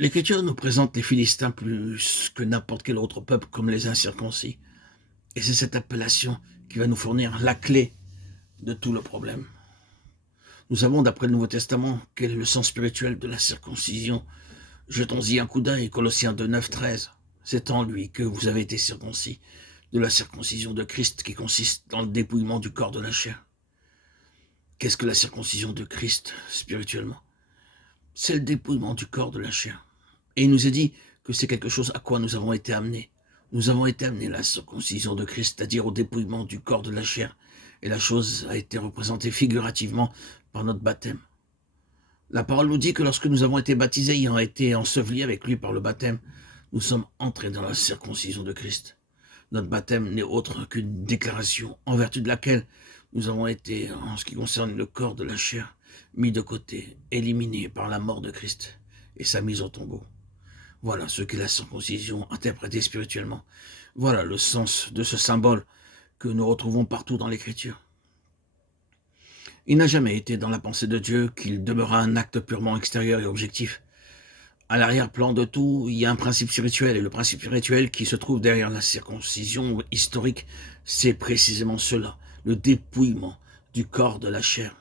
L'Écriture nous présente les Philistins plus que n'importe quel autre peuple comme les incirconcis. Et c'est cette appellation qui va nous fournir la clé de tout le problème. Nous savons, d'après le Nouveau Testament, quel est le sens spirituel de la circoncision. Jetons-y un coup d'œil, Colossiens 2, 9, 13. C'est en lui que vous avez été circoncis, de la circoncision de Christ qui consiste dans le dépouillement du corps de la chair. Qu'est-ce que la circoncision de Christ spirituellement? C'est le dépouillement du corps de la chair. Et il nous est dit que c'est quelque chose à quoi nous avons été amenés. Nous avons été amenés à la circoncision de Christ, c'est-à-dire au dépouillement du corps de la chair. Et la chose a été représentée figurativement par notre baptême. La parole nous dit que lorsque nous avons été baptisés, ayant été ensevelis avec lui par le baptême, nous sommes entrés dans la circoncision de Christ. Notre baptême n'est autre qu'une déclaration en vertu de laquelle nous avons été, en ce qui concerne le corps de la chair, mis de côté, éliminés par la mort de Christ et sa mise au tombeau. Voilà ce qu'est la circoncision interprétée spirituellement. Voilà le sens de ce symbole que nous retrouvons partout dans l'Écriture. Il n'a jamais été dans la pensée de Dieu qu'il demeura un acte purement extérieur et objectif. À l'arrière-plan de tout, il y a un principe spirituel, et le principe spirituel qui se trouve derrière la circoncision historique, c'est précisément cela, le dépouillement du corps de la chair.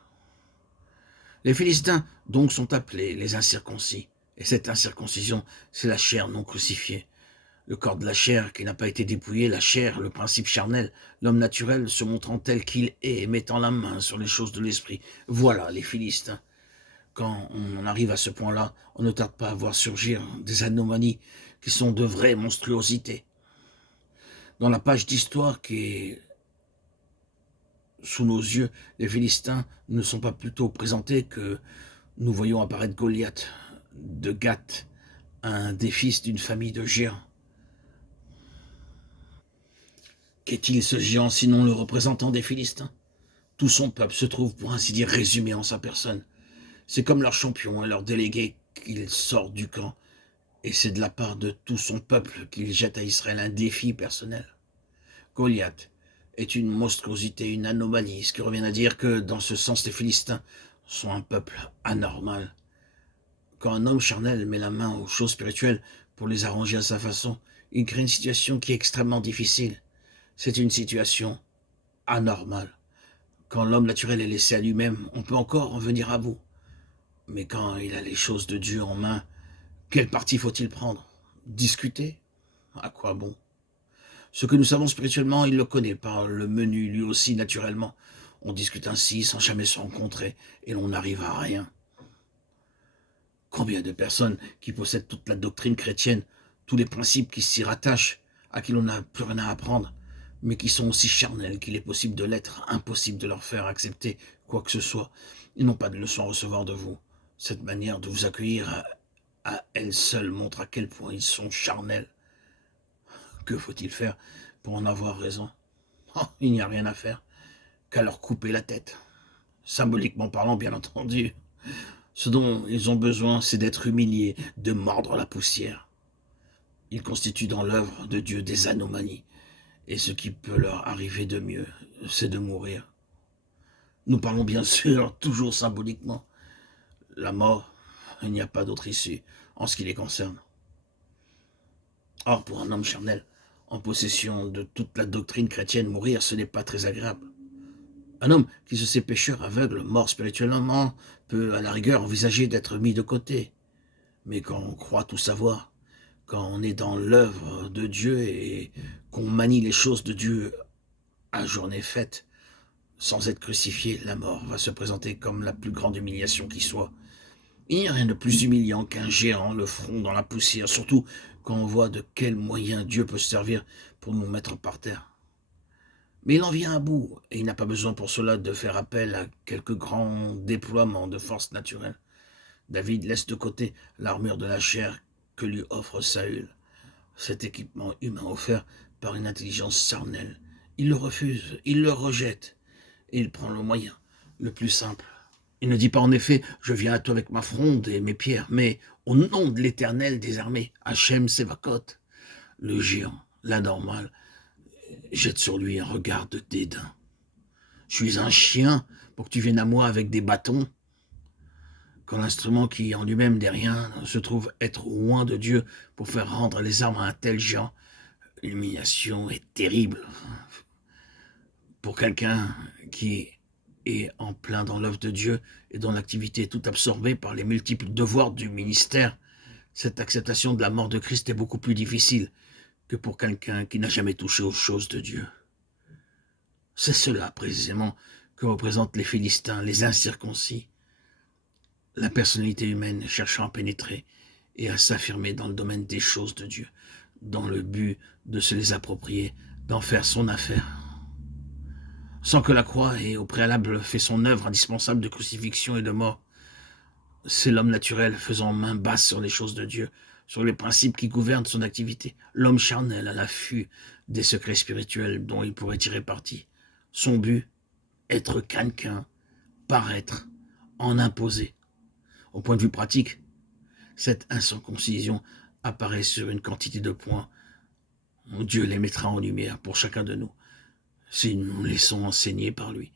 Les Philistins donc sont appelés les incirconcis, et cette incirconcision, c'est la chair non crucifiée. Le corps de la chair qui n'a pas été dépouillé, la chair, le principe charnel, l'homme naturel se montrant tel qu'il est et mettant la main sur les choses de l'esprit. Voilà les Philistins. Quand on arrive à ce point-là, on ne tarde pas à voir surgir des anomalies qui sont de vraies monstruosités. Dans la page d'histoire qui est sous nos yeux, les Philistins ne sont pas plutôt présentés que nous voyons apparaître Goliath de Gath, un des fils d'une famille de géants. Qu'est-il ce géant sinon le représentant des Philistins? Tout son peuple se trouve pour ainsi dire résumé en sa personne. C'est comme leur champion et leur délégué qu'il sort du camp, et c'est de la part de tout son peuple qu'il jette à Israël un défi personnel. Goliath est une monstruosité, une anomalie, ce qui revient à dire que dans ce sens les Philistins sont un peuple anormal. Quand un homme charnel met la main aux choses spirituelles pour les arranger à sa façon, il crée une situation qui est extrêmement difficile. C'est une situation anormale. Quand l'homme naturel est laissé à lui-même, on peut encore en venir à bout. Mais quand il a les choses de Dieu en main, quel parti faut-il prendre? Discuter? À quoi bon? Ce que nous savons spirituellement, il le connaît par le menu, lui aussi naturellement. On discute ainsi sans jamais se rencontrer et l'on n'arrive à rien. Combien de personnes qui possèdent toute la doctrine chrétienne, tous les principes qui s'y rattachent, à qui l'on n'a plus rien à apprendre, mais qui sont aussi charnels qu'il est possible de l'être, impossible de leur faire accepter quoi que ce soit. Ils n'ont pas de leçon à recevoir de vous. Cette manière de vous accueillir à elle seule montre à quel point ils sont charnels. Que faut-il faire pour en avoir raison? Oh, il n'y a rien à faire qu'à leur couper la tête. Symboliquement parlant, bien entendu. Ce dont ils ont besoin, c'est d'être humiliés, de mordre la poussière. Ils constituent dans l'œuvre de Dieu des anomalies. Et ce qui peut leur arriver de mieux, c'est de mourir. Nous parlons bien sûr toujours symboliquement. La mort, il n'y a pas d'autre issue en ce qui les concerne. Or, pour un homme charnel, en possession de toute la doctrine chrétienne, mourir, ce n'est pas très agréable. Un homme qui se sait pécheur, aveugle, mort spirituellement, peut à la rigueur envisager d'être mis de côté. Mais quand on croit tout savoir, quand on est dans l'œuvre de Dieu et qu'on manie les choses de Dieu à journée faite, sans être crucifié, la mort va se présenter comme la plus grande humiliation qui soit. Il n'y a rien de plus humiliant qu'un géant, le front dans la poussière, surtout quand on voit de quels moyens Dieu peut se servir pour nous mettre par terre. Mais il en vient à bout, et il n'a pas besoin pour cela de faire appel à quelques grands déploiements de force naturelle. David laisse de côté l'armure de la chair que lui offre Saül, cet équipement humain offert par une intelligence charnelle. Il le refuse, il le rejette, et il prend le moyen, le plus simple. Il ne dit pas en effet « Je viens à toi avec ma fronde et mes pierres », mais « Au nom de l'Éternel des armées, Hachem Sévakot », le géant, l'anormal, jette sur lui un regard de dédain. « Je suis un chien pour que tu viennes à moi avec des bâtons ?» quand l'instrument qui en lui-même n'est rien se trouve être loin de Dieu pour faire rendre les armes à un tel géant, l'humiliation est terrible pour quelqu'un qui est en plein dans l'œuvre de Dieu et dont l'activité est toute absorbée par les multiples devoirs du ministère. Cette acceptation de la mort de Christ est beaucoup plus difficile que pour quelqu'un qui n'a jamais touché aux choses de Dieu. C'est cela précisément que représentent les Philistins, les incirconcis, la personnalité humaine cherchant à pénétrer et à s'affirmer dans le domaine des choses de Dieu, dans le but de se les approprier, d'en faire son affaire. Sans que la croix ait au préalable fait son œuvre indispensable de crucifixion et de mort, c'est l'homme naturel faisant main basse sur les choses de Dieu, sur les principes qui gouvernent son activité, l'homme charnel à l'affût des secrets spirituels dont il pourrait tirer parti. Son but, être quelqu'un, paraître, en imposer. Au point de vue pratique, cette incirconcision apparaît sur une quantité de points. Dieu les mettra en lumière pour chacun de nous, si nous nous laissons enseigner par lui.